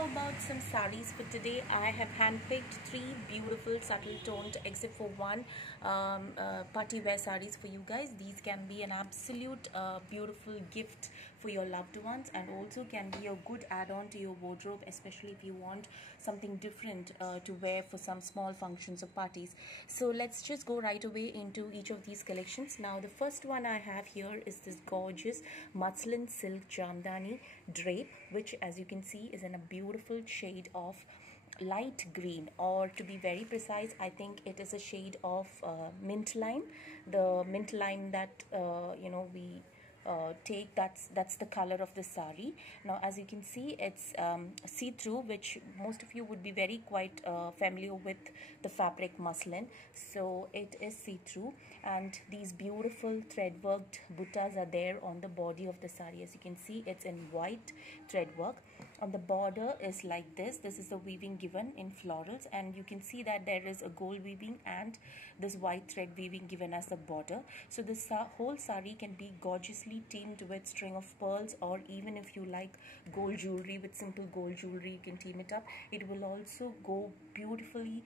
how about some sarees for today? I have handpicked three beautiful subtle toned, except for one, party wear sarees for you guys. These can be an absolute beautiful gift for your loved ones, and also can be a good add-on to your wardrobe, especially if you want something different to wear for some small functions or parties. So let's just go right away into each of these collections. Now the first one I have here is this gorgeous muslin silk jamdani drape, which as you can see is in a beautiful shade of light green, or to be very precise, I think it is a shade of mint lime, the mint lime that we take. That's the color of the sari. Now as you can see, it's see-through, which most of you would be very quite familiar with the fabric muslin. So it is see-through, and these beautiful thread worked buttas are there on the body of the sari. As you can see, it's in white thread work. On the border is like this is the weaving given in florals, and you can see that there is a gold weaving and this white thread weaving given as the border. So this whole sari can be gorgeously teamed with string of pearls, or even if you like gold jewelry, with simple gold jewelry you can team it up. It will also go beautifully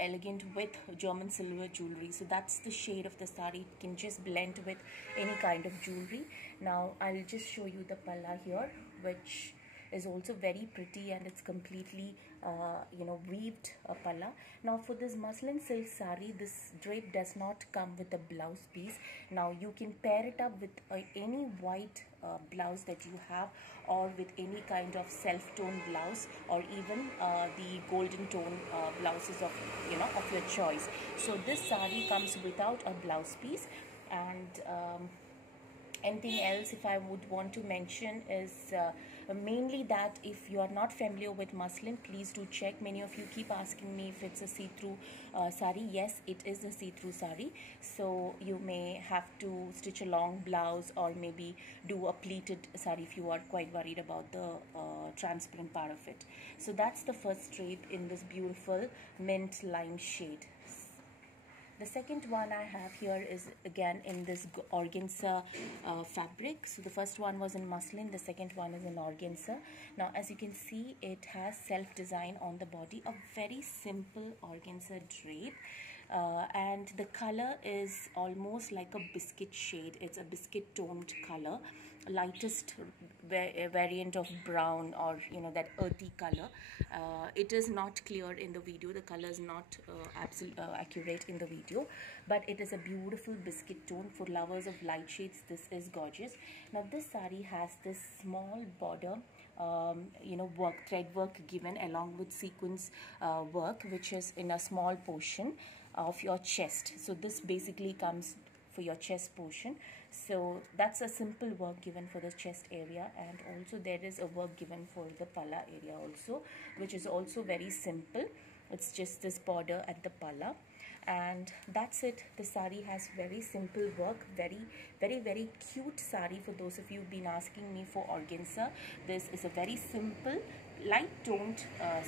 elegant with German silver jewelry. So that's the shade of the sari. It can just blend with any kind of jewelry. Now I'll just show you the palla here, which is also very pretty, and it's completely weaved palla. Now for this muslin silk sari, this drape does not come with a blouse piece. Now you can pair it up with any white blouse that you have, or with any kind of self-tone blouse, or even the golden tone blouses of your choice. So this sari comes without a blouse piece. And anything else if I would want to mention is mainly that if you are not familiar with muslin, please do check. Many of you keep asking me if it's a see-through sari. Yes, it is a see-through sari, so you may have to stitch a long blouse, or maybe do a pleated sari if you are quite worried about the transparent part of it. So that's the first drape in this beautiful mint lime shade. The second one I have here is again in this organza fabric. So the first one was in muslin, the second one is in organza. Now as you can see, it has self-design on the body, a very simple organza drape. And the color is almost like a biscuit shade. It's a biscuit toned color, lightest variant of brown, or that earthy color. It is not clear in the video, the color is not accurate in the video, but it is a beautiful biscuit tone. For lovers of light shades, this is gorgeous. Now this sari has this small border thread work given along with sequins work, which is in a small portion of your chest. So this basically comes for your chest portion. So that's a simple work given for the chest area, and also there is a work given for the palla area also, which is also very simple. It's just this border at the palla, and that's it. The sari has very simple work, very cute sari. For those of you who've been asking me for organza, this is a very simple light toned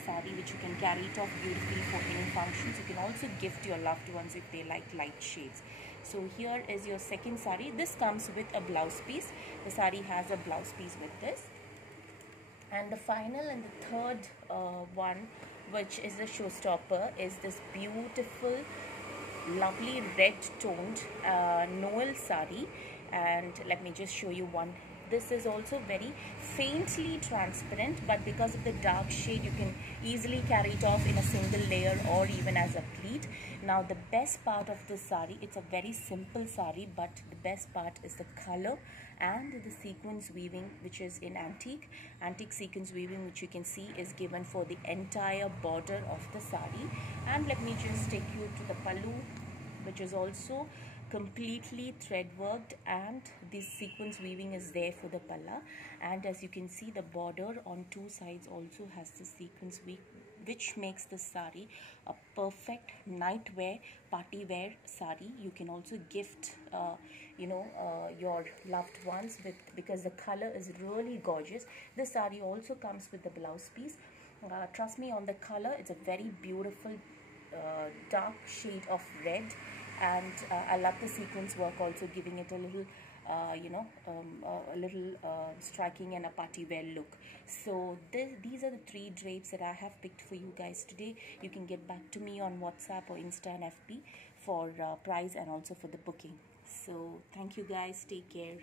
sari which you can carry it off beautifully for any functions. You can also gift your loved ones if they like light shades. So here is your second sari. This comes with a blouse piece. The sari has a blouse piece with this. And the final and the third one, which is the showstopper, is this beautiful lovely red toned Noel sari. And let me just show you one. This is also very faintly transparent, but because of the dark shade, you can easily carry it off in a single layer or even as a pleat. Now the best part of this sari, it's a very simple sari, but the best part is the color and the sequence weaving, which is in antique sequence weaving, which you can see is given for the entire border of the sari. And let me just take you to the pallu, which is also completely thread worked, and this sequence weaving is there for the palla. And as you can see, the border on two sides also has the sequence weave, which makes this sari a perfect night wear, party wear sari. You can also gift your loved ones with, because the color is really gorgeous. This sari also comes with the blouse piece. Trust me on the color, it's a very beautiful dark shade of red, and I love the sequence work also, giving it a little a little striking and a party wear look. So these are the 3 drapes that I have picked for you guys today. You can get back to me on WhatsApp or Insta and FB for price and also for the booking. So thank you guys, take care.